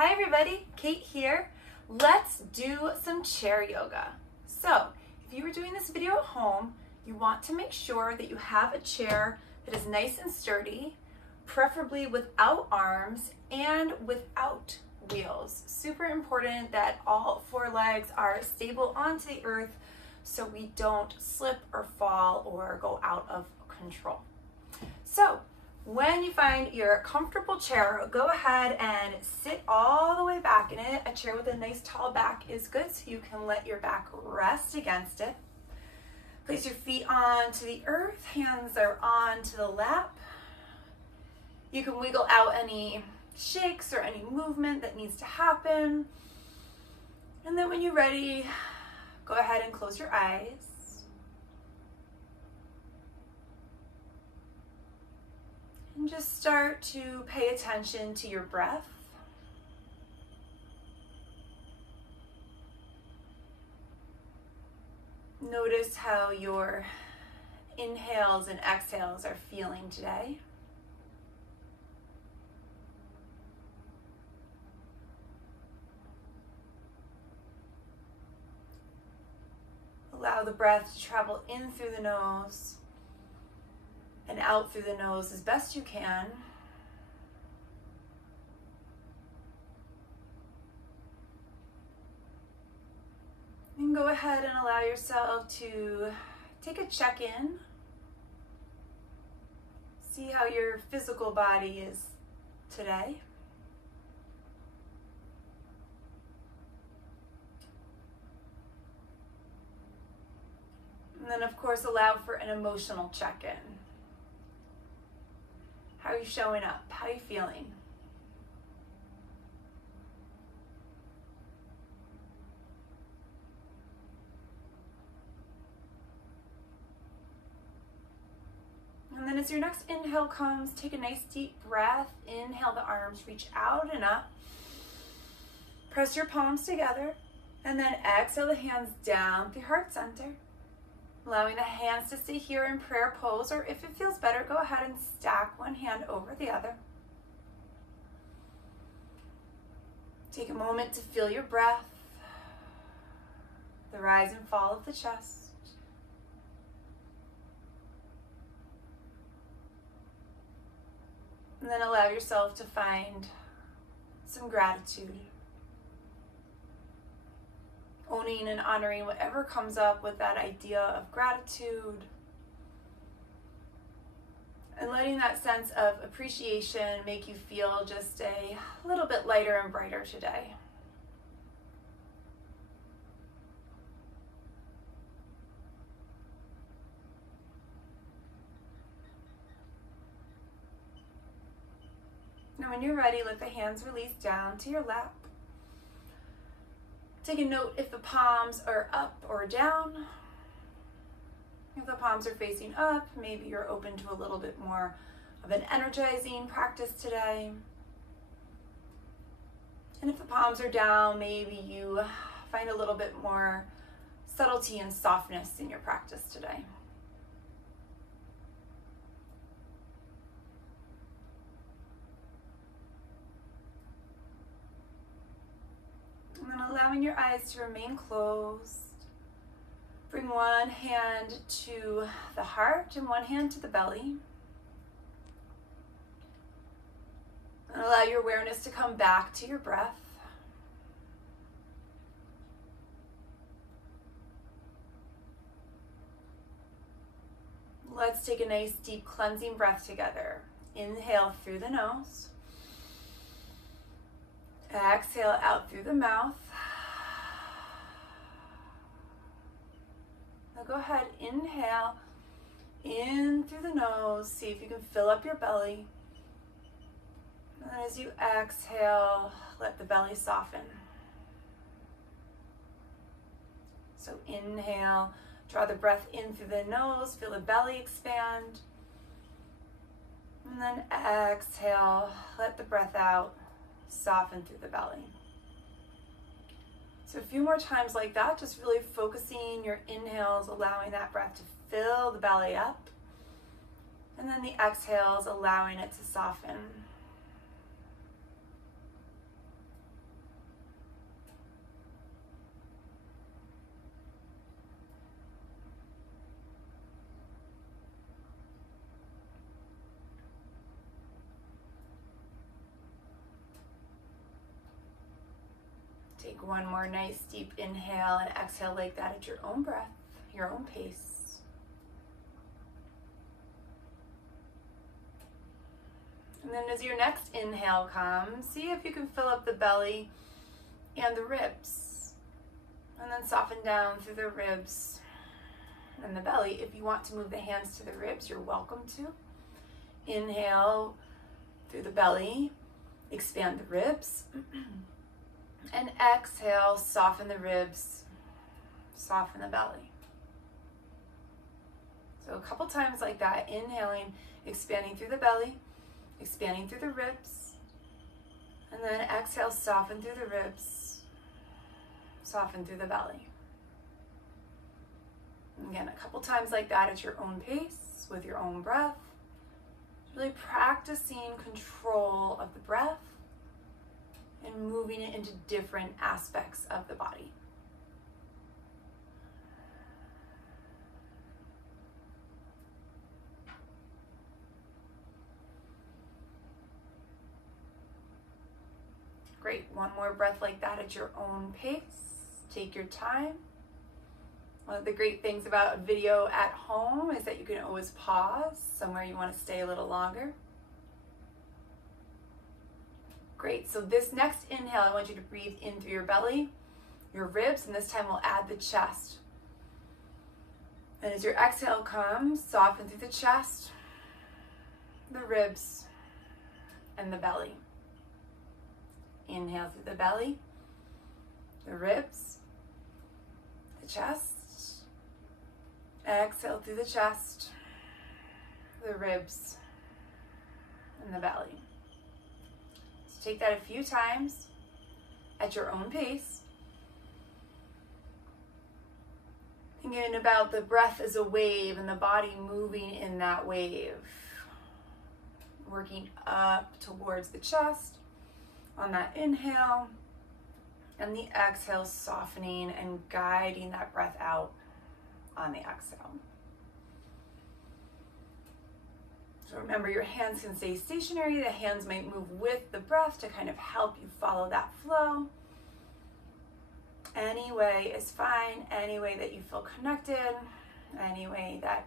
Hi everybody, Kate here. Let's do some chair yoga. So, if you were doing this video at home, you want to make sure that you have a chair that is nice and sturdy, preferably without arms and without wheels. Super important that all four legs are stable onto the earth so we don't slip or fall or go out of control. So, when you find your comfortable chair, go ahead and sit all the way back in it. A chair with a nice tall back is good, so you can let your back rest against it. Place your feet onto the earth, hands are onto the lap. You can wiggle out any shakes or any movement that needs to happen. And then when you're ready, go ahead and close your eyes. And just start to pay attention to your breath. Notice how your inhales and exhales are feeling today. Allow the breath to travel in through the nose and out through the nose as best you can. And go ahead and allow yourself to take a check-in. See how your physical body is today. And then of course allow for an emotional check-in. How are you showing up? How are you feeling? And then as your next inhale comes, take a nice deep breath. Inhale the arms, reach out and up. Press your palms together. And then exhale the hands down through heart center. Allowing the hands to stay here in prayer pose, or if it feels better, go ahead and stack one hand over the other. Take a moment to feel your breath, the rise and fall of the chest. And then allow yourself to find some gratitude. Owning and honoring whatever comes up with that idea of gratitude. And letting that sense of appreciation make you feel just a little bit lighter and brighter today. Now when you're ready, let the hands release down to your lap. Take a note if the palms are up or down. If the palms are facing up, maybe you're open to a little bit more of an energizing practice today. And if the palms are down, maybe you find a little bit more subtlety and softness in your practice today. And then allowing your eyes to remain closed. Bring one hand to the heart and one hand to the belly. And allow your awareness to come back to your breath. Let's take a nice deep cleansing breath together. Inhale through the nose. Exhale out through the mouth. Now go ahead, inhale in through the nose. See if you can fill up your belly. And then as you exhale, let the belly soften. So inhale, draw the breath in through the nose, feel the belly expand. And then exhale, let the breath out. Soften through the belly. So a few more times like that, just really focusing your inhales, allowing that breath to fill the belly up. And then the exhales, allowing it to soften. Take one more nice deep inhale and exhale like that at your own breath, your own pace. And then as your next inhale comes, see if you can fill up the belly and the ribs. And then soften down through the ribs and the belly. If you want to move the hands to the ribs, you're welcome to. Inhale through the belly, expand the ribs. And exhale, soften the ribs, soften the belly. So a couple times like that, inhaling, expanding through the belly, expanding through the ribs, and then exhale, soften through the ribs, soften through the belly. Again, a couple times like that at your own pace, with your own breath. Really practicing control of the breath and moving it into different aspects of the body. Great, one more breath like that at your own pace. Take your time. One of the great things about a video at home is that you can always pause somewhere you want to stay a little longer. Great, so this next inhale, I want you to breathe in through your belly, your ribs, and this time we'll add the chest. And as your exhale comes, soften through the chest, the ribs, and the belly. Inhale through the belly, the ribs, the chest. Exhale through the chest, the ribs, and the belly. So take that a few times at your own pace. Thinking about the breath as a wave and the body moving in that wave. Working up towards the chest on that inhale, and the exhale softening and guiding that breath out on the exhale. So remember, your hands can stay stationary. The hands might move with the breath to kind of help you follow that flow. Any way is fine. Any way that you feel connected, any way that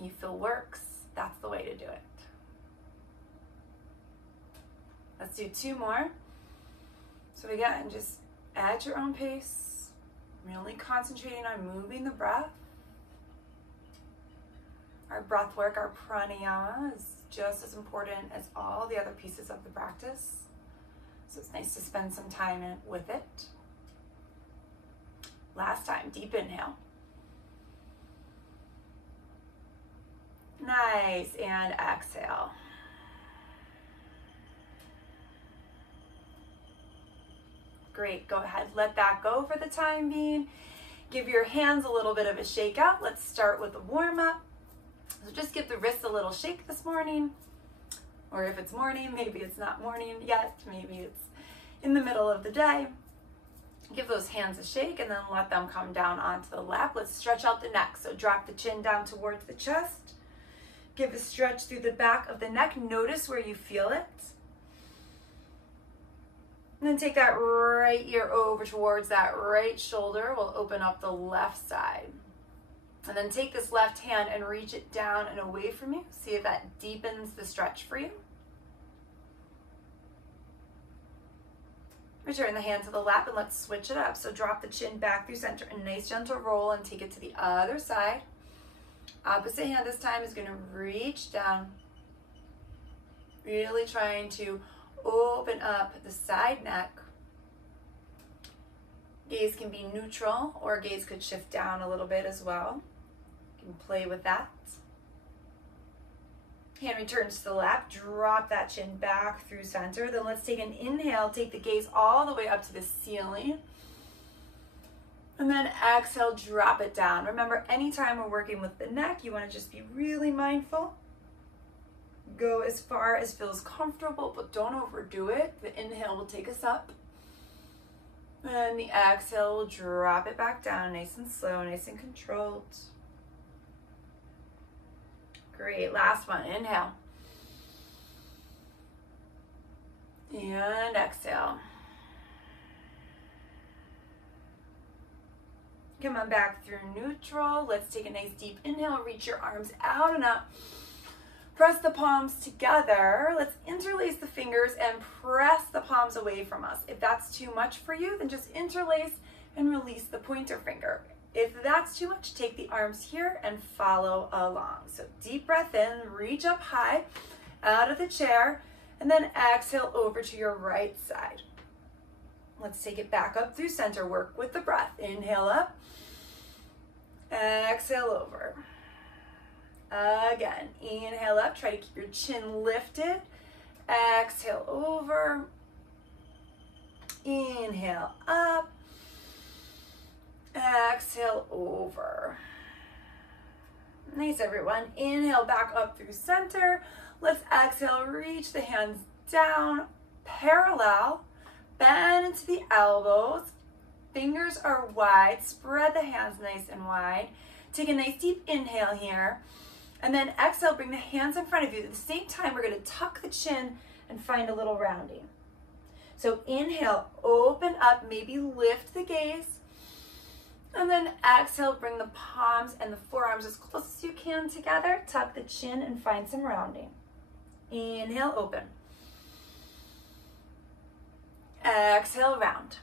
you feel works, that's the way to do it. Let's do two more. So again, just at your own pace, really concentrating on moving the breath. Our breath work, our pranayama, is just as important as all the other pieces of the practice. So it's nice to spend some time with it. Last time, deep inhale. Nice, and exhale. Great, go ahead, let that go for the time being. Give your hands a little bit of a shake out. Let's start with a warm up. So just give the wrists a little shake this morning. Or if it's morning, maybe it's not morning yet, maybe it's in the middle of the day. Give those hands a shake and then let them come down onto the lap. Let's stretch out the neck. So drop the chin down towards the chest. Give a stretch through the back of the neck. Notice where you feel it. And then take that right ear over towards that right shoulder. We'll open up the left side. And then take this left hand and reach it down and away from you. See if that deepens the stretch for you. Return the hand to the lap and let's switch it up. So drop the chin back through center, a nice gentle roll, and take it to the other side. Opposite hand this time is going to reach down. Really trying to open up the side neck. Gaze can be neutral or gaze could shift down a little bit as well. You can play with that. Hand returns to the lap, drop that chin back through center. Then let's take an inhale, take the gaze all the way up to the ceiling. And then exhale, drop it down. Remember, anytime we're working with the neck, you want to just be really mindful. Go as far as feels comfortable, but don't overdo it. The inhale will take us up. And the exhale will drop it back down, nice and slow, nice and controlled. Great, last one, inhale. And exhale. Come on back through neutral. Let's take a nice deep inhale. Reach your arms out and up. Press the palms together. Let's interlace the fingers and press the palms away from us. If that's too much for you, then just interlace and release the pointer finger. If that's too much, take the arms here and follow along. So deep breath in, reach up high out of the chair, and then exhale over to your right side. Let's take it back up through center. Work with the breath. Inhale up, exhale over. Again, inhale up, try to keep your chin lifted. Exhale over. Inhale up. Exhale over. Nice, everyone. Inhale back up through center. Let's exhale, reach the hands down, parallel, bend into the elbows. Fingers are wide, spread the hands nice and wide. Take a nice deep inhale here. And then exhale, bring the hands in front of you. At the same time, we're going to tuck the chin and find a little rounding. So inhale, open up, maybe lift the gaze. And then exhale, bring the palms and the forearms as close as you can together. Tuck the chin and find some rounding. Inhale, open. Exhale, round.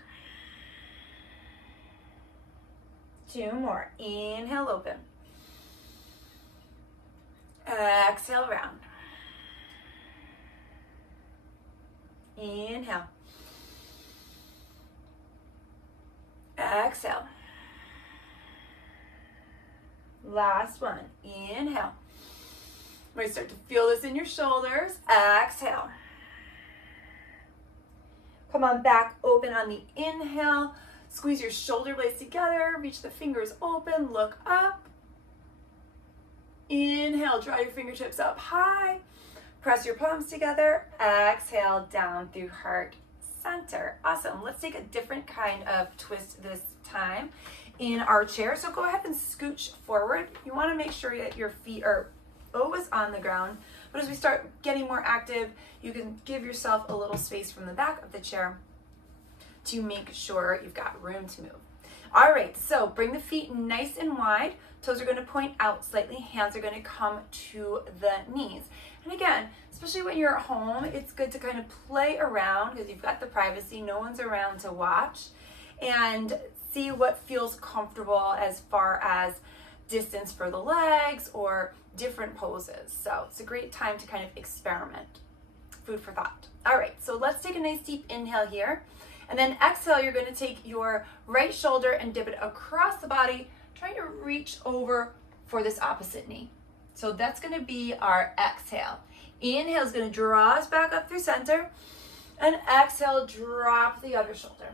2 more. Inhale, open. Exhale, round. Inhale. Exhale. Last one. Inhale. You might start to feel this in your shoulders. Exhale. Come on back, open on the inhale. Squeeze your shoulder blades together. Reach the fingers open. Look up. Inhale, draw your fingertips up high. Press your palms together. Exhale, down through heart center. Awesome. Let's take a different kind of twist this time in our chair. So go ahead and scooch forward. You want to make sure that your feet are always on the ground. But as we start getting more active, you can give yourself a little space from the back of the chair to make sure you've got room to move. All right, so bring the feet nice and wide. Toes are going to point out slightly. Hands are going to come to the knees. And again, especially when you're at home, it's good to kind of play around because you've got the privacy. No one's around to watch. And see what feels comfortable as far as distance for the legs or different poses. So it's a great time to kind of experiment. Food for thought. All right, so let's take a nice deep inhale here. And then exhale, you're going to take your right shoulder and dip it across the body, trying to reach over for this opposite knee. So that's going to be our exhale. Inhale is going to draw us back up through center. And exhale, drop the other shoulder.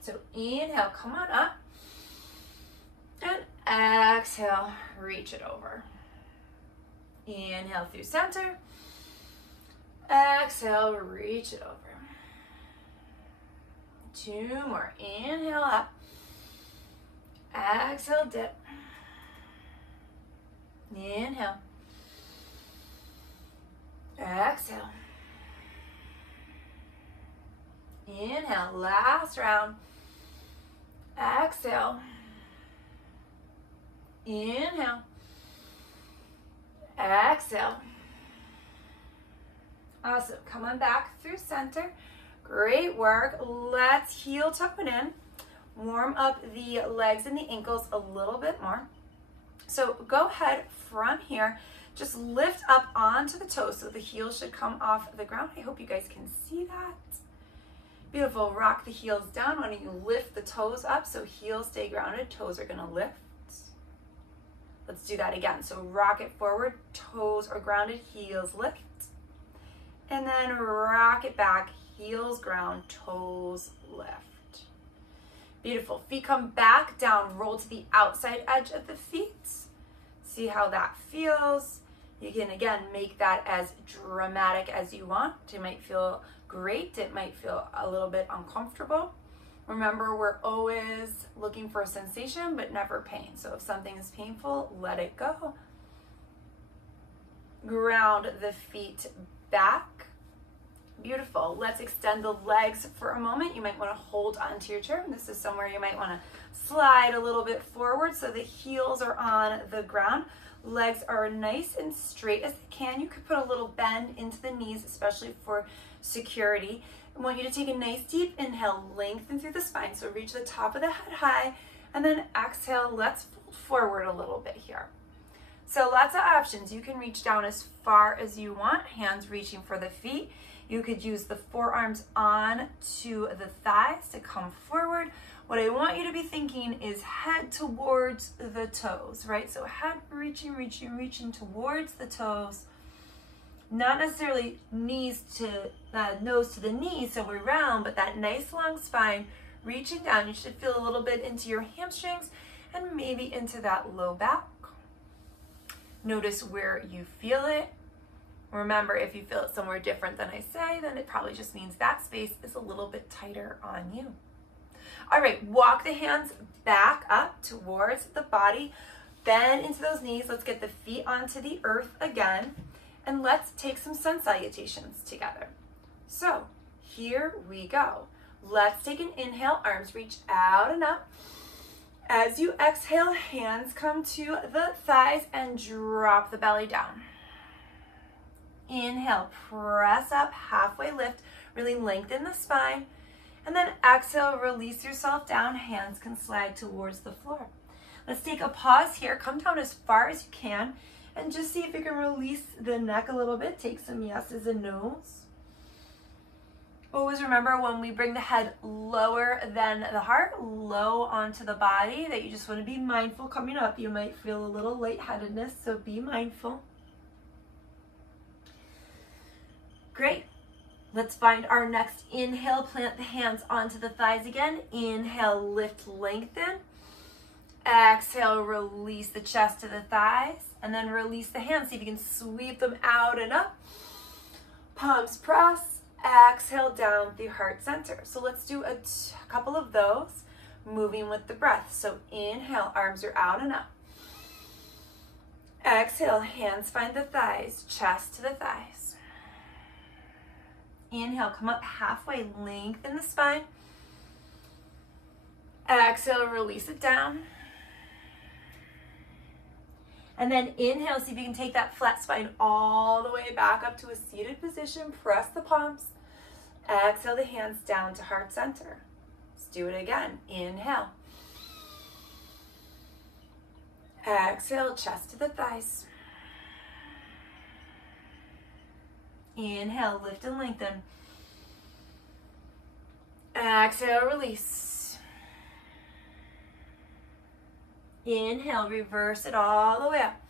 So inhale, come on up. And exhale, reach it over. Inhale through center. Exhale, reach it over. 2 more. Inhale up. Exhale, dip. Inhale. Exhale. Inhale. Last round. Exhale. Inhale. Exhale. Awesome. Come on back through center. Great work. Let's heel tuck it in. Warm up the legs and the ankles a little bit more. So go ahead from here. Just lift up onto the toes so the heels should come off the ground. I hope you guys can see that. Beautiful. Rock the heels down. Why don't you lift the toes up so heels stay grounded. Toes are going to lift. Let's do that again. So rock it forward. Toes are grounded. Heels lift. And then rock it back. Heels ground, toes lift. Beautiful. Feet come back down, roll to the outside edge of the feet. See how that feels. You can, again, make that as dramatic as you want. It might feel great. It might feel a little bit uncomfortable. Remember, we're always looking for a sensation, but never pain. So if something is painful, let it go. Ground the feet back. Beautiful. Let's extend the legs for a moment. You might want to hold onto your chair. This is somewhere you might want to slide a little bit forward so the heels are on the ground. Legs are nice and straight as they can. You could put a little bend into the knees, especially for security. I want you to take a nice deep inhale, lengthen through the spine. So reach the top of the head high, and then exhale. Let's fold forward a little bit here. So lots of options. You can reach down as far as you want, hands reaching for the feet. You could use the forearms on to the thighs to come forward. What I want you to be thinking is head towards the toes, right? So head reaching towards the toes. Not necessarily knees to nose to the knees, so we're round, but that nice long spine reaching down. You should feel a little bit into your hamstrings and maybe into that low back. Notice where you feel it. Remember, if you feel it somewhere different than I say, then it probably just means that space is a little bit tighter on you. All right, walk the hands back up towards the body. Bend into those knees. Let's get the feet onto the earth again. And let's take some sun salutations together. So here we go. Let's take an inhale, arms reach out and up. As you exhale, hands come to the thighs and drop the belly down. Inhale, press up, halfway lift, really lengthen the spine. And then exhale, release yourself down, hands can slide towards the floor. Let's take a pause here, come down as far as you can, and just see if you can release the neck a little bit. Take some yeses and nos. Always remember when we bring the head lower than the heart, low onto the body, that you just want to be mindful coming up. You might feel a little lightheadedness, so be mindful. Great. Let's find our next inhale. Plant the hands onto the thighs again. Inhale, lift, lengthen. Exhale, release the chest to the thighs. And then release the hands. See if you can sweep them out and up. Palms press. Exhale down through heart center. So let's do a couple of those, moving with the breath. So inhale, arms are out and up. Exhale, hands find the thighs, chest to the thighs. Inhale, come up halfway, lengthen the spine. Exhale, release it down. And then inhale, see if you can take that flat spine all the way back up to a seated position. Press the palms. Exhale the hands down to heart center. Let's do it again. Inhale. Exhale, chest to the thighs. Inhale, lift and lengthen. Exhale, release. Inhale, reverse it all the way up.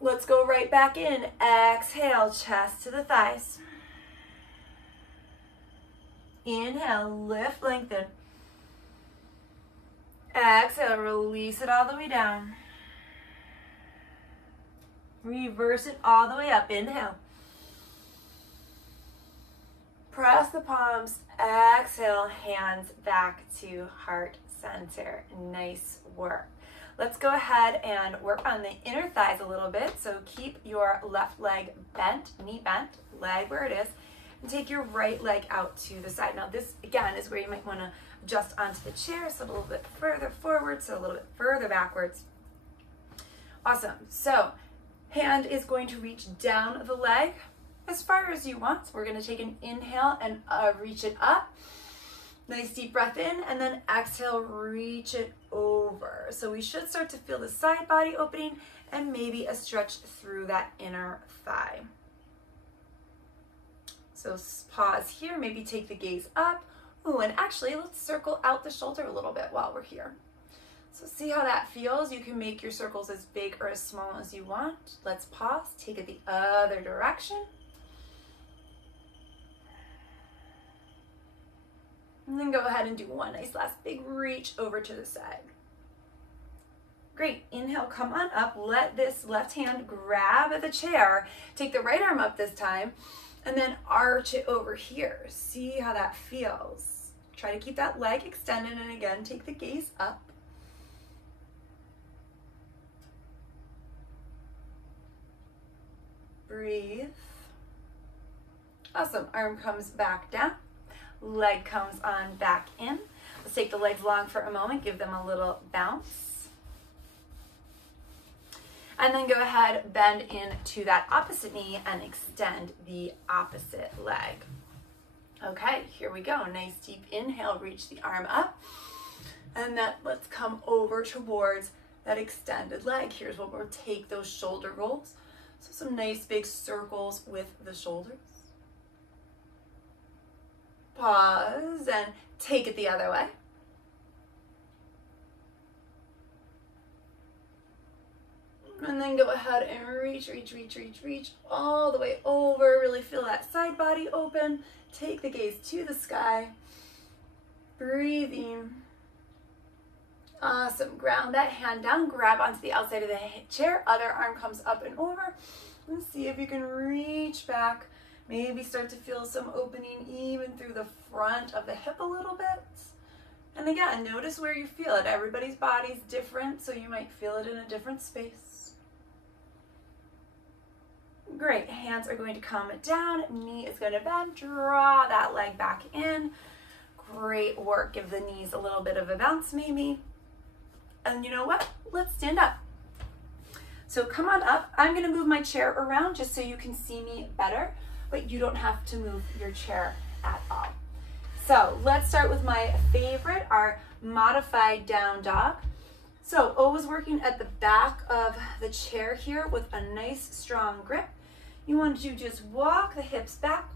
Let's go right back in. Exhale, chest to the thighs. Inhale, lift, lengthen. Exhale, release it all the way down. Reverse it all the way up. Inhale. Press the palms. Exhale, hands back to heart center. Nice work. Let's go ahead and work on the inner thighs a little bit. So keep your left leg bent, knee bent, leg where it is, and take your right leg out to the side. Now this, again, is where you might want to adjust onto the chair, so a little bit further forward, so a little bit further backwards. Awesome. So hand is going to reach down the leg as far as you want. So we're going to take an inhale and reach it up. Nice deep breath in, and then exhale, reach it over. So we should start to feel the side body opening and maybe a stretch through that inner thigh. So pause here, maybe take the gaze up. Ooh, and actually let's circle out the shoulder a little bit while we're here. So see how that feels. You can make your circles as big or as small as you want. Let's pause, take it the other direction. And then go ahead and do one nice last big reach over to the side. Great, inhale, come on up. Let this left hand grab the chair. Take the right arm up this time, and then arch it over here. See how that feels. Try to keep that leg extended, and again, take the gaze up. Breathe. Awesome. Arm comes back down. Leg comes on back in. Let's take the legs long for a moment. Give them a little bounce. And then go ahead, bend into that opposite knee and extend the opposite leg. Okay, here we go. Nice deep inhale. Reach the arm up. And then let's come over towards that extended leg. Here's what we'll take those shoulder rolls. So some nice big circles with the shoulders. Pause and take it the other way. And then go ahead and reach all the way over. Really feel that side body open. Take the gaze to the sky. Breathing. Awesome. Ground that hand down. Grab onto the outside of the chair. Other arm comes up and over. And see if you can reach back. Maybe start to feel some opening even through the front of the hip a little bit. And again, notice where you feel it. Everybody's body's different, so you might feel it in a different space. Great. Hands are going to come down. Knee is going to bend. Draw that leg back in. Great work. Give the knees a little bit of a bounce maybe. And you know what? Let's stand up. So come on up. I'm going to move my chair around just so you can see me better, but you don't have to move your chair at all. So let's start with my favorite, our modified down dog. So always working at the back of the chair here with a nice strong grip. You want to just walk the hips back.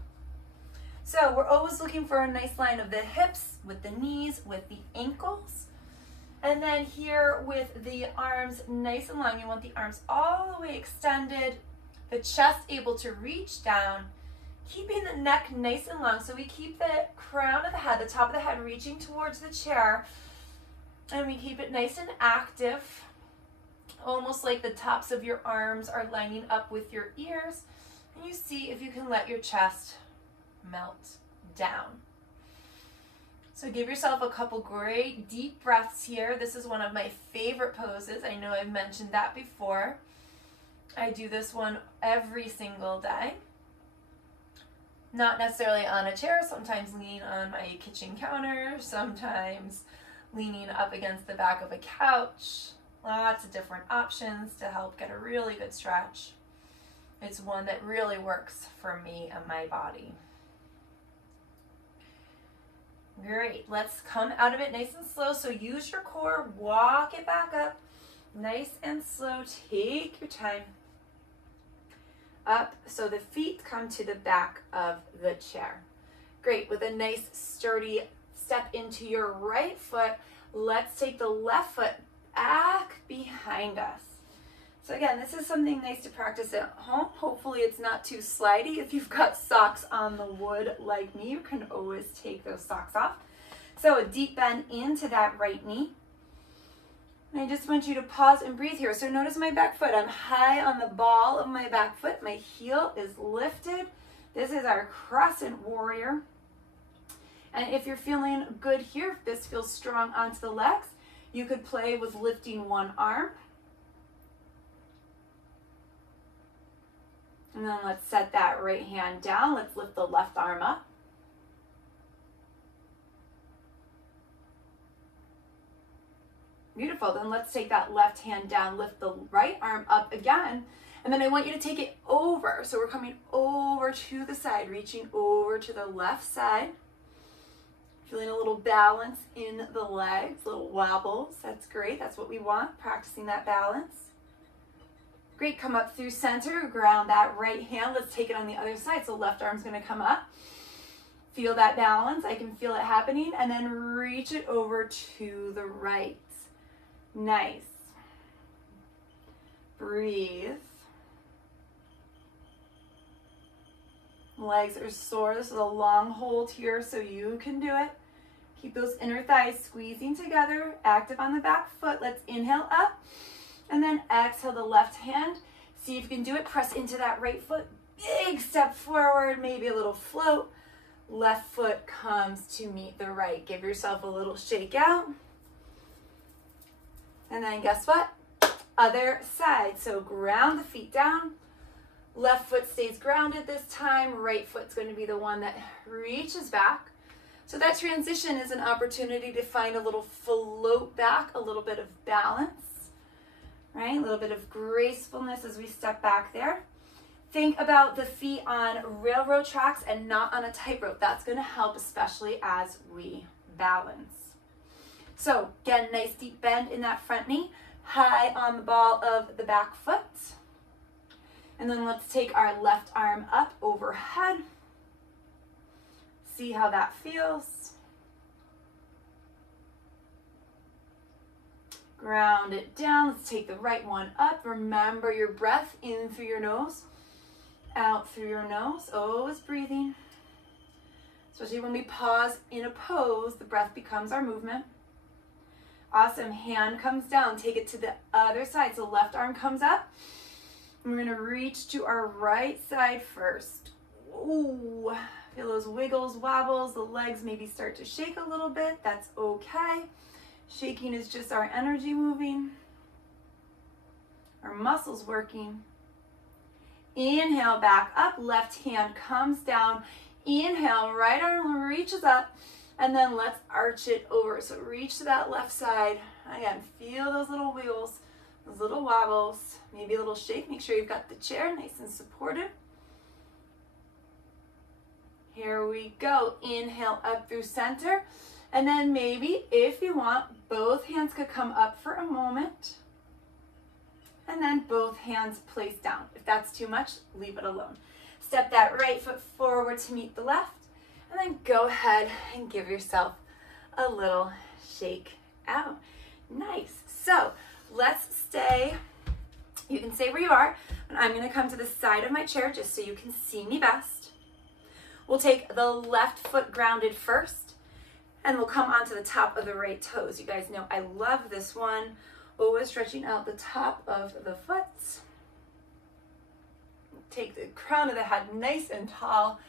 So we're always looking for a nice line of the hips with the knees, with the ankles. And then here with the arms nice and long, you want the arms all the way extended, the chest able to reach down, keeping the neck nice and long. So we keep the crown of the head, the top of the head reaching towards the chair, and we keep it nice and active, almost like the tops of your arms are lining up with your ears. And you see if you can let your chest melt down. So give yourself a couple great deep breaths here. This is one of my favorite poses. I know I've mentioned that before. I do this one every single day. Not necessarily on a chair, sometimes leaning on my kitchen counter, sometimes leaning up against the back of a couch. Lots of different options to help get a really good stretch. It's one that really works for me and my body. Great, let's come out of it nice and slow. So use your core, walk it back up, nice and slow, take your time. Up, so the feet come to the back of the chair. Great, with a nice sturdy step into your right foot, let's take the left foot back behind us. So again, this is something nice to practice at home. Hopefully it's not too slidey. If you've got socks on the wood like me, you can always take those socks off. So a deep bend into that right knee. And I just want you to pause and breathe here. So notice my back foot. I'm high on the ball of my back foot. My heel is lifted. This is our crescent warrior. And if you're feeling good here, if this feels strong onto the legs, you could play with lifting one arm. And then let's set that right hand down. Let's lift the left arm up. Beautiful. Then let's take that left hand down, lift the right arm up again. And then I want you to take it over. So we're coming over to the side, reaching over to the left side. Feeling a little balance in the legs, little wobbles. That's great. That's what we want, practicing that balance. Great, come up through center, ground that right hand. Let's take it on the other side. So left arm's gonna come up. Feel that balance, I can feel it happening. And then reach it over to the right. Nice. Breathe. Legs are sore. This is a long hold here, so you can do it. Keep those inner thighs squeezing together, active on the back foot. Let's inhale up. And then exhale the left hand. See if you can do it. Press into that right foot. Big step forward, maybe a little float. Left foot comes to meet the right. Give yourself a little shake out. And then guess what? Other side. So ground the feet down. Left foot stays grounded this time. Right foot's going to be the one that reaches back. So that transition is an opportunity to find a little float back, a little bit of balance, right? A little bit of gracefulness as we step back there. Think about the feet on railroad tracks and not on a tightrope. That's going to help, especially as we balance. So again, nice deep bend in that front knee, high on the ball of the back foot. And then let's take our left arm up overhead. See how that feels. Ground it down. Let's take the right one up. Remember your breath in through your nose, out through your nose. Always breathing. Especially when we pause in a pose, the breath becomes our movement. Awesome. Hand comes down. Take it to the other side. So left arm comes up. We're going to reach to our right side first. Ooh. Feel those wiggles, wobbles, the legs maybe start to shake a little bit. That's okay. Shaking is just our energy moving, our muscles working. Inhale, back up, left hand comes down. Inhale, right arm reaches up, and then let's arch it over. So reach to that left side. Again, feel those little wiggles, those little wobbles, maybe a little shake. Make sure you've got the chair nice and supportive. Here we go. Inhale up through center. And then maybe, if you want, both hands could come up for a moment. And then both hands place down. If that's too much, leave it alone. Step that right foot forward to meet the left. And then go ahead and give yourself a little shake out. Nice. So let's stay. You can stay where you are. And I'm going to come to the side of my chair just so you can see me best. We'll take the left foot grounded first, and we'll come onto the top of the right toes. You guys know I love this one. Always stretching out the top of the foot. Take the crown of the head nice and tall.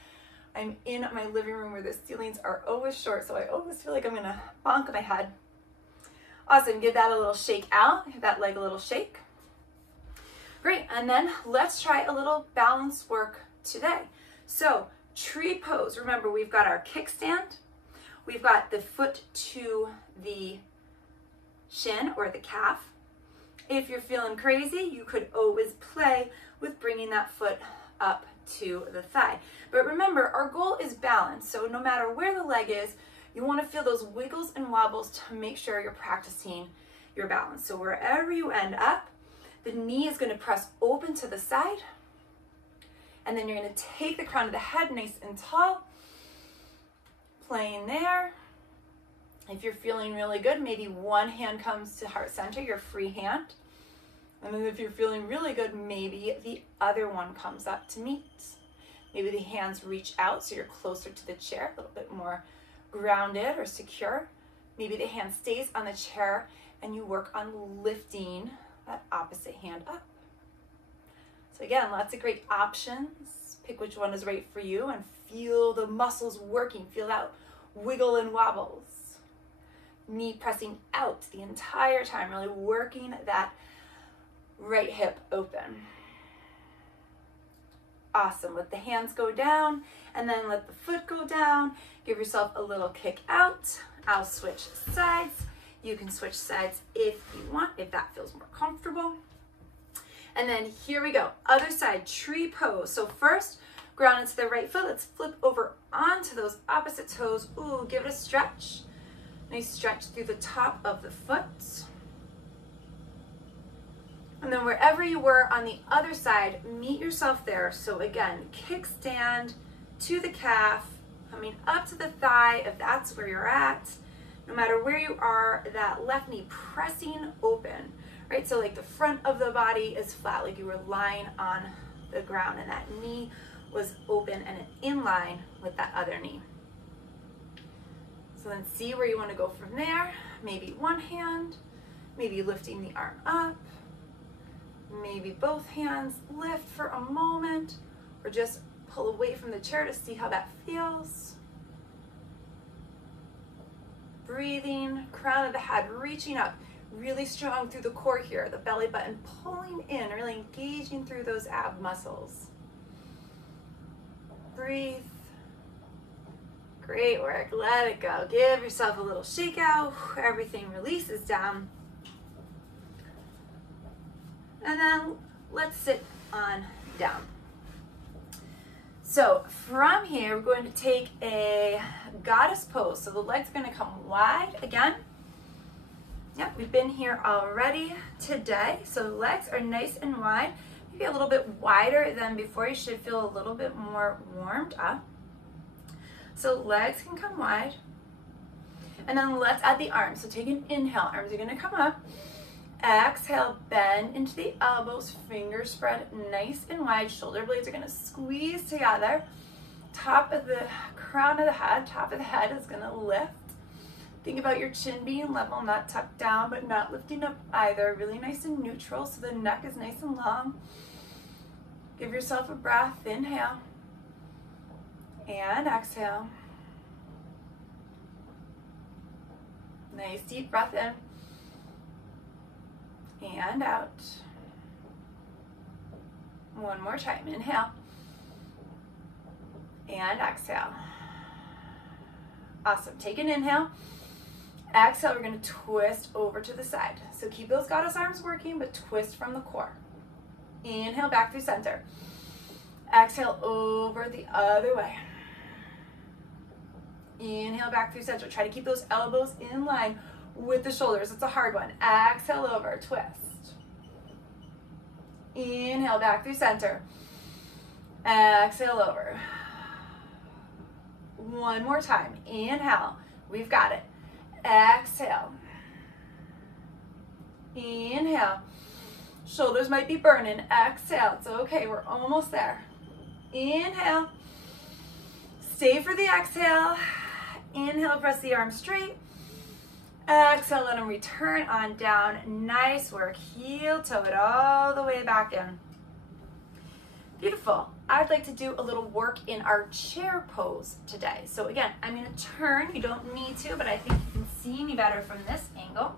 I'm in my living room where the ceilings are always short, so I always feel like I'm gonna bonk my head. Awesome, give that a little shake out. Give that leg a little shake. Great, and then let's try a little balance work today. So, tree pose. Remember, we've got our kickstand. We've got the foot to the shin or the calf. If you're feeling crazy, you could always play with bringing that foot up to the thigh. But remember, our goal is balance. So no matter where the leg is, you want to feel those wiggles and wobbles to make sure you're practicing your balance. So wherever you end up, the knee is going to press open to the side. And then you're going to take the crown of the head nice and tall, playing there. If you're feeling really good, maybe one hand comes to heart center, your free hand. And then if you're feeling really good, maybe the other one comes up to meet. Maybe the hands reach out so you're closer to the chair, a little bit more grounded or secure. Maybe the hand stays on the chair and you work on lifting that opposite hand up. So again, lots of great options. Pick which one is right for you and feel the muscles working. Feel that wiggle and wobbles. Knee pressing out the entire time, really working that right hip open. Awesome. Let the hands go down and then let the foot go down. Give yourself a little kick out. I'll switch sides. You can switch sides if you want, if that feels more comfortable. And then here we go. Other side, tree pose. So first, ground into the right foot. Let's flip over onto those opposite toes. Ooh, give it a stretch. Nice stretch through the top of the foot. And then wherever you were on the other side, meet yourself there. So again, kickstand to the calf, coming up to the thigh if that's where you're at. No matter where you are, that left knee pressing open, right? So like the front of the body is flat, like you were lying on the ground and that knee was open and in line with that other knee. So then see where you want to go from there. Maybe one hand, maybe lifting the arm up, maybe both hands lift for a moment, or just pull away from the chair to see how that feels. Breathing, crown of the head reaching up, really strong through the core here, the belly button pulling in, really engaging through those ab muscles. breathe. Great work. Let it go. Give yourself a little shake out. Everything releases down. And then let's sit on down. So from here, we're going to take a goddess pose. So the legs are going to come wide again. Yep, we've been here already today. So the legs are nice and wide, maybe a little bit wider than before. You should feel a little bit more warmed up. So legs can come wide. And then let's add the arms. So take an inhale, arms are going to come up. Exhale, bend into the elbows, fingers spread nice and wide. Shoulder blades are going to squeeze together. Top of the crown of the head, top of the head is going to lift. Think about your chin being level, not tucked down, but not lifting up either. Really nice and neutral, so the neck is nice and long. Give yourself a breath. Inhale. And exhale. Nice deep breath in. And out. One more time. Inhale. And exhale. Awesome. Take an inhale. Exhale, we're going to twist over to the side. So keep those goddess arms working, but twist from the core. Inhale, back through center. Exhale, over the other way. Inhale, back through center. Try to keep those elbows in line with the shoulders. It's a hard one. Exhale, over, twist. Inhale, back through center. Exhale, over. One more time. Inhale. We've got it. Exhale. Inhale. Shoulders might be burning. Exhale. It's okay. We're almost there. Inhale. Stay for the exhale. Inhale, press the arms straight. Exhale, let them return on down. Nice work. Heel toe it all the way back in. Beautiful. I'd like to do a little work in our chair pose today. So again, I'm going to turn. You don't need to, but I think you can see me better from this angle.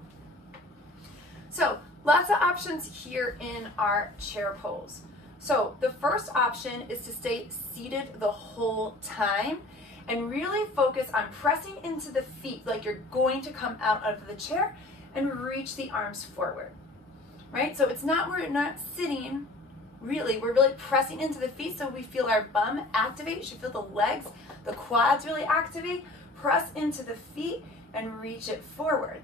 So lots of options here in our chair pose. So the first option is to stay seated the whole time and really focus on pressing into the feet like you're going to come out of the chair and reach the arms forward, right? So it's not, we're not sitting, really, we're really pressing into the feet so we feel our bum activate. You should feel the legs, the quads really activate. Press into the feet and reach it forward.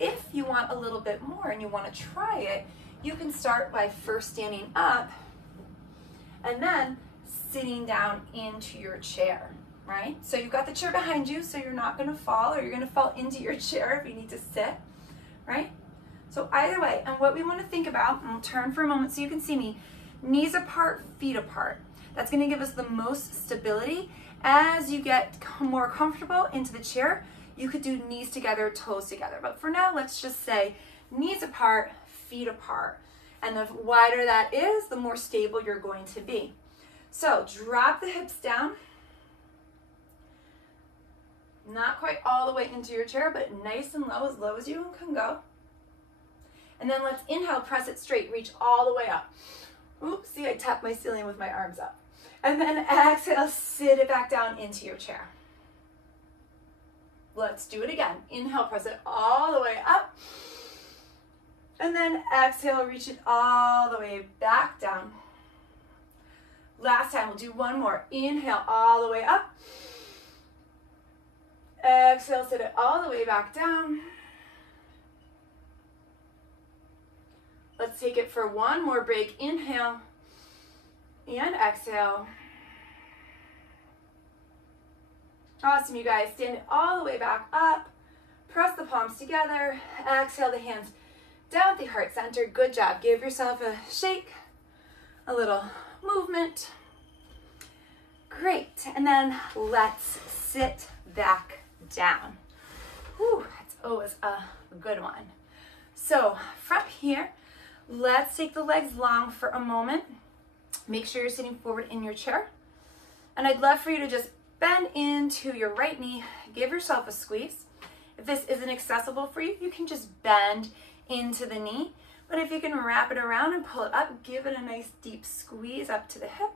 If you want a little bit more and you want to try it, you can start by first standing up and then sitting down into your chair, right? So you've got the chair behind you, so you're not going to fall, or you're going to fall into your chair if you need to sit, right? So either way, and what we want to think about, and I'll turn for a moment so you can see me, knees apart, feet apart. That's going to give us the most stability. As you get more comfortable into the chair, you could do knees together, toes together. But for now, let's just say knees apart, feet apart. And the wider that is, the more stable you're going to be. So drop the hips down. Not quite all the way into your chair, but nice and low as you can go. And then let's inhale, press it straight, reach all the way up. Oops, see, I tapped my ceiling with my arms up. And then exhale, sit it back down into your chair. Let's do it again. Inhale, press it all the way up. And then exhale, reach it all the way back down. Last time, we'll do one more. Inhale, all the way up. Exhale, sit it all the way back down. Let's take it for one more break. Inhale and exhale. Awesome, you guys. Stand it all the way back up. Press the palms together. Exhale the hands down at the heart center. Good job. Give yourself a shake, a little movement. Great. And then let's sit back down. Whew, that's always a good one. So from here, let's take the legs long for a moment. Make sure you're sitting forward in your chair. And I'd love for you to just bend into your right knee. Give yourself a squeeze. If this isn't accessible for you, you can just bend into the knee. But if you can wrap it around and pull it up, give it a nice deep squeeze up to the hip.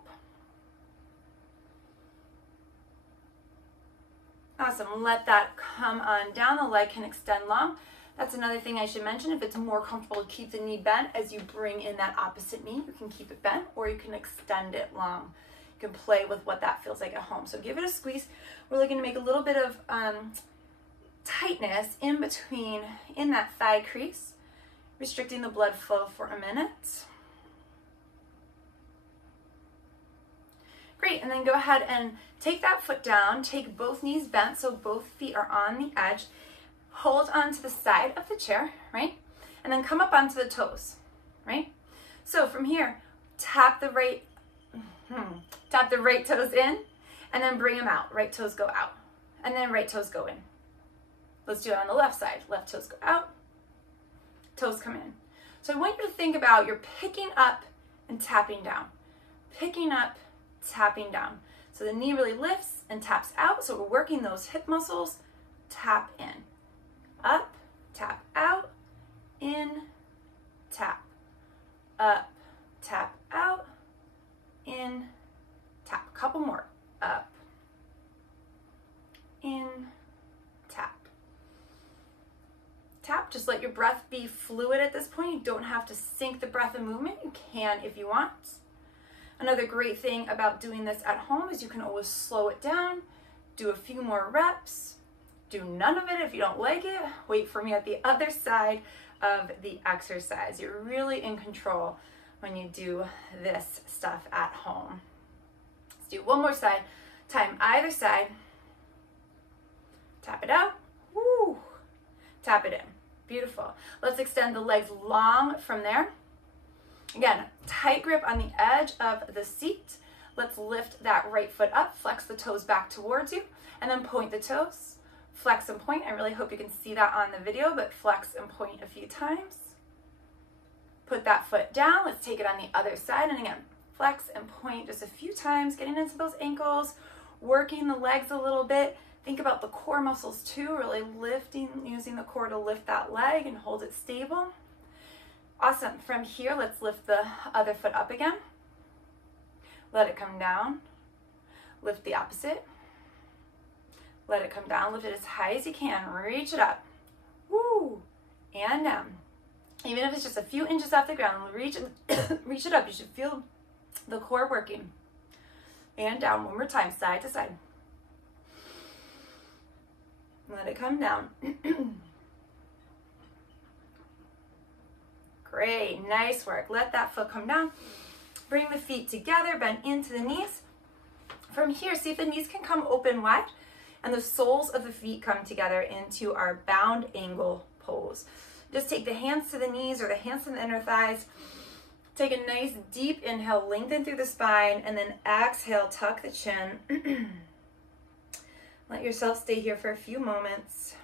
Awesome. Let that come on down. The leg can extend long. That's another thing I should mention. If it's more comfortable to keep the knee bent as you bring in that opposite knee, you can keep it bent or you can extend it long. You can play with what that feels like at home. So give it a squeeze. We're looking to make a little bit of tightness in between, in that thigh crease, restricting the blood flow for a minute. Great, and then go ahead and take that foot down, take both knees bent so both feet are on the edge. Hold onto the side of the chair, right? And then come up onto the toes, right? So from here, tap the right toes in, and then bring them out. Right toes go out, and then right toes go in. Let's do it on the left side. Left toes go out, toes come in. So I want you to think about you're picking up and tapping down. Picking up, tapping down. So the knee really lifts and taps out. So we're working those hip muscles. Tap in. Up, tap out, in, tap. Up, tap out, in, tap. Couple more. Up, in, tap. Tap. Just let your breath be fluid at this point. You don't have to sync the breath and movement. You can if you want. Another great thing about doing this at home is you can always slow it down, do a few more reps, do none of it if you don't like it. Wait for me at the other side of the exercise. You're really in control when you do this stuff at home. Let's do one more side. Time either side. Tap it out. Woo. Tap it in. Beautiful. Let's extend the legs long from there. Again, tight grip on the edge of the seat. Let's lift that right foot up, flex the toes back towards you, and then point the toes. Flex and point. I really hope you can see that on the video, but flex and point a few times. Put that foot down. Let's take it on the other side. And again, flex and point just a few times, getting into those ankles, working the legs a little bit. Think about the core muscles too, really lifting, using the core to lift that leg and hold it stable. Awesome. From here, let's lift the other foot up again. Let it come down. Lift the opposite. Let it come down. Lift it as high as you can. Reach it up. Woo! And down. Even if it's just a few inches off the ground, reach it up. You should feel the core working. And down. One more time, side to side. Let it come down. Great, nice work. Let that foot come down. Bring the feet together, bend into the knees. From here, see if the knees can come open wide and the soles of the feet come together into our bound angle pose. Just take the hands to the knees or the hands to the inner thighs. Take a nice deep inhale, lengthen through the spine, and then exhale, tuck the chin. Let yourself stay here for a few moments.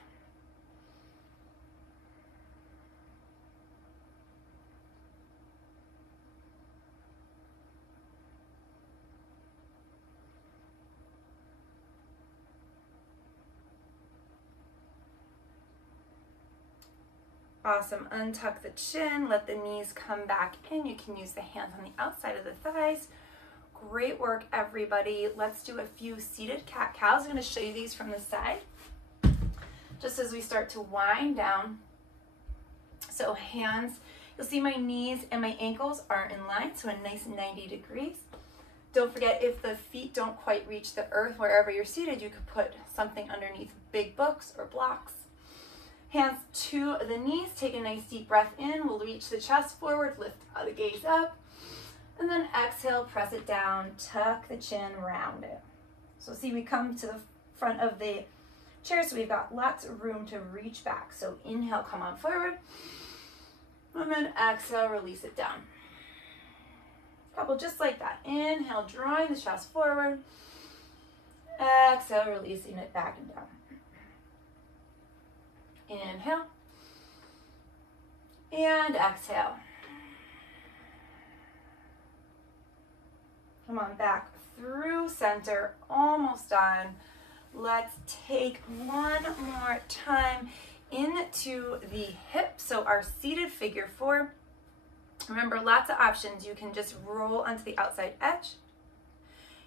Awesome. Untuck the chin, let the knees come back in. You can use the hands on the outside of the thighs. Great work, everybody. Let's do a few seated cat-cows. I'm going to show you these from the side, just as we start to wind down. So hands, you'll see my knees and my ankles are in line, so a nice 90 degrees. Don't forget, if the feet don't quite reach the earth wherever you're seated, you could put something underneath, big books or blocks. Hands to the knees, take a nice deep breath in. We'll reach the chest forward, lift the gaze up, and then exhale, press it down, tuck the chin, round it. So see, we come to the front of the chair, so we've got lots of room to reach back. So inhale, come on forward, and then exhale, release it down. Couple just like that. Inhale, drawing the chest forward. Exhale, releasing it back and down. Inhale. And exhale. Come on, back through center. Almost done. Let's take one more time into the hip. So our seated figure four. Remember, lots of options. You can just roll onto the outside edge.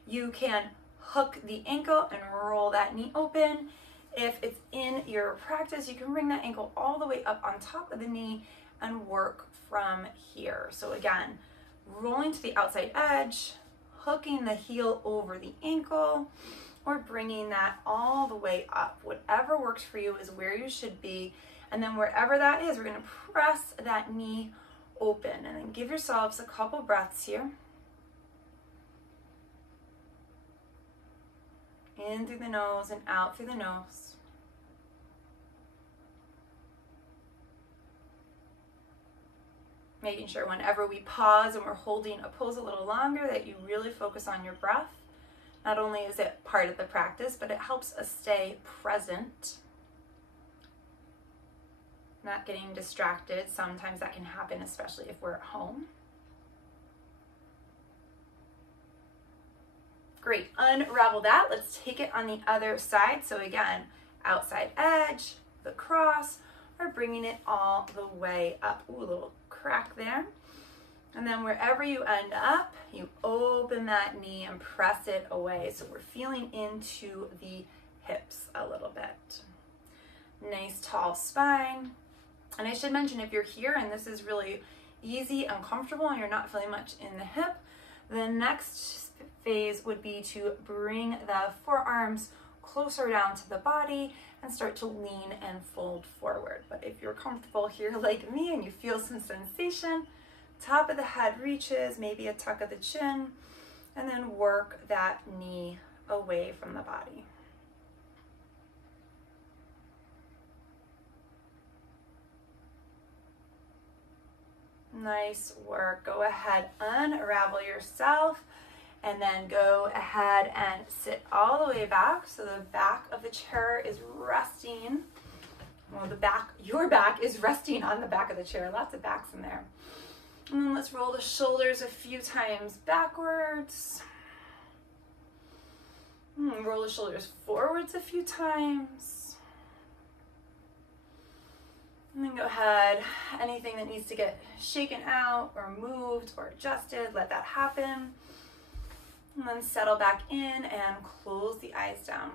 You can hook the ankle and roll that knee open. If it's in your practice, you can bring that ankle all the way up on top of the knee and work from here. So again, rolling to the outside edge, hooking the heel over the ankle, or bringing that all the way up. Whatever works for you is where you should be. And then wherever that is, we're gonna press that knee open, and then give yourselves a couple breaths here. In through the nose and out through the nose. Making sure whenever we pause and we're holding a pose a little longer that you really focus on your breath. Not only is it part of the practice, but it helps us stay present. Not getting distracted. Sometimes that can happen, especially if we're at home. Great, unravel that. Let's take it on the other side. So again, outside edge, the cross, or bringing it all the way up. Ooh, a little crack there. And then wherever you end up, you open that knee and press it away. So we're feeling into the hips a little bit. Nice tall spine. And I should mention, if you're here and this is really easy and comfortable and you're not feeling much in the hip, the next phase would be to bring the forearms closer down to the body and start to lean and fold forward. But if you're comfortable here like me and you feel some sensation, top of the head reaches, maybe a tuck of the chin, and then work that knee away from the body. Nice work. Go ahead, unravel yourself, and then go ahead and sit all the way back. So the back of the chair is resting. Well, your back is resting on the back of the chair. Lots of backs in there. And then let's roll the shoulders a few times backwards. Roll the shoulders forwards a few times. And then go ahead, anything that needs to get shaken out or moved or adjusted, let that happen. And then settle back in and close the eyes down.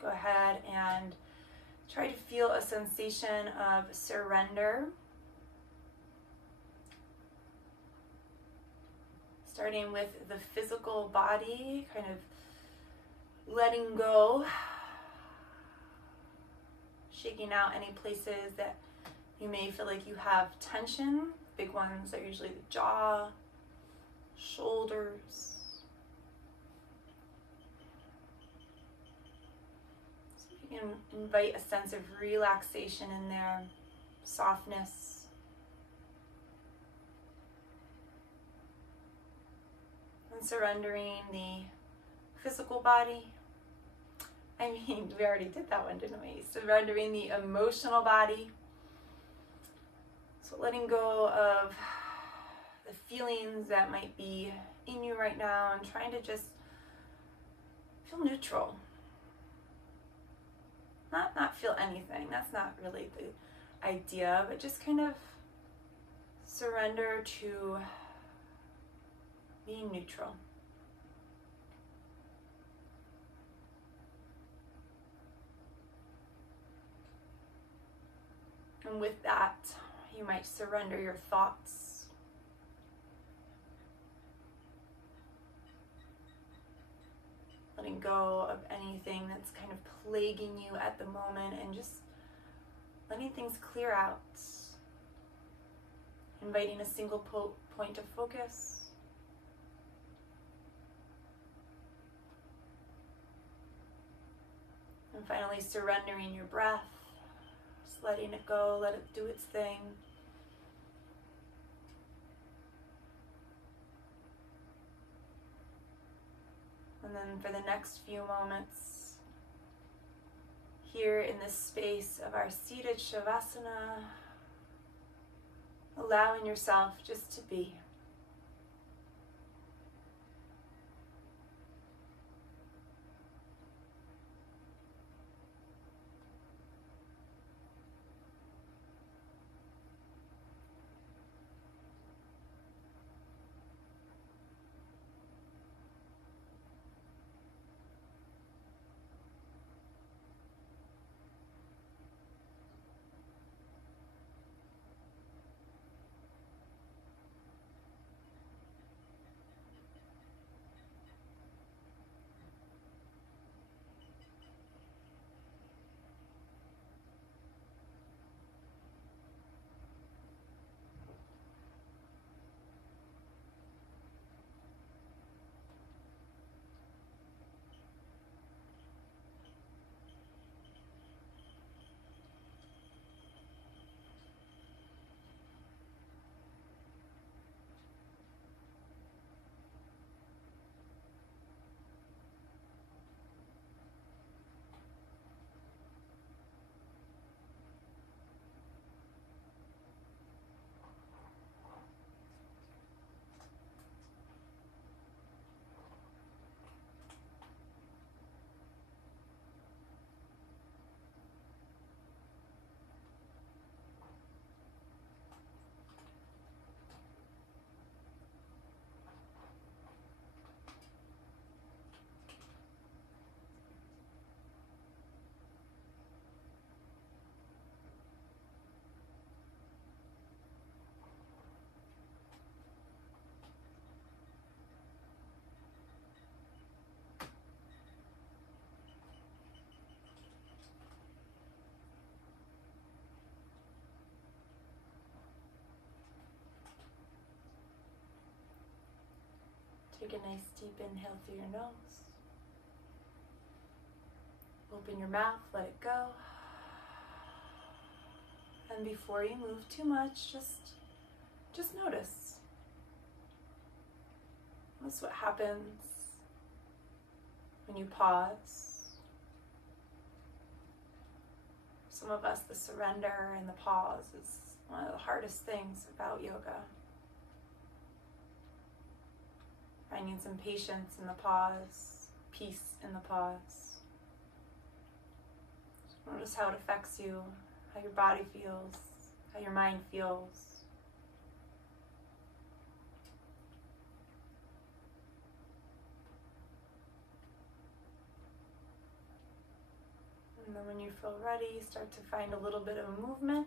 Go ahead and try to feel a sensation of surrender. Starting with the physical body, kind of letting go, shaking out any places that you may feel like you have tension. Big ones are usually the jaw, shoulders. So you can invite a sense of relaxation in there, softness. And surrendering the physical body. I mean, we already did that one, didn't we? Surrendering the emotional body. So letting go of the feelings that might be in you right now and trying to just feel neutral. Not feel anything. That's not really the idea, but just kind of surrender to being neutral. And with that, you might surrender your thoughts. Letting go of anything that's kind of plaguing you at the moment and just letting things clear out. Inviting a single point of focus. And finally, surrendering your breath, just letting it go, let it do its thing. And then for the next few moments, here in this space of our seated Shavasana, allowing yourself just to be. Take a nice deep inhale through your nose. Open your mouth, let it go. And before you move too much, just notice. That's what happens when you pause. Some of us, the surrender and the pause is one of the hardest things about yoga. Finding some patience in the pause, peace in the pause. Notice how it affects you, how your body feels, how your mind feels. And then when you feel ready, start to find a little bit of movement.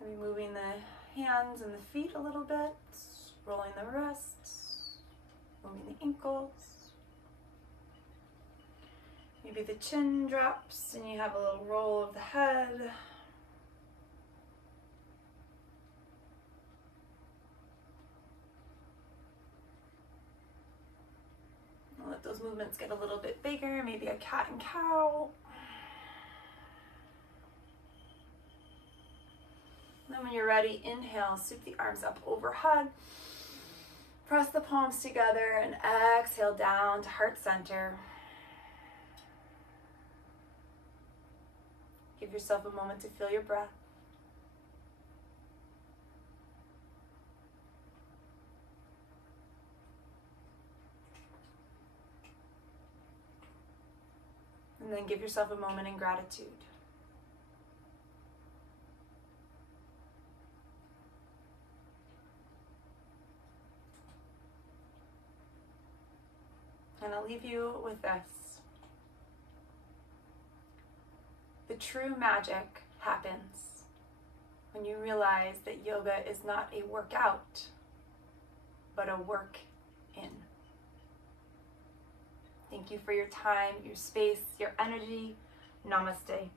Maybe moving the hands and the feet a little bit, rolling the wrists, moving the ankles. Maybe the chin drops and you have a little roll of the head. Let those movements get a little bit bigger, maybe a cat and cow. And then when you're ready, inhale, sweep the arms up overhead. Press the palms together and exhale down to heart center. Give yourself a moment to feel your breath. And then give yourself a moment in gratitude. And I'll leave you with this. The true magic happens when you realize that yoga is not a workout, but a work in. Thank you for your time, your space, your energy. Namaste.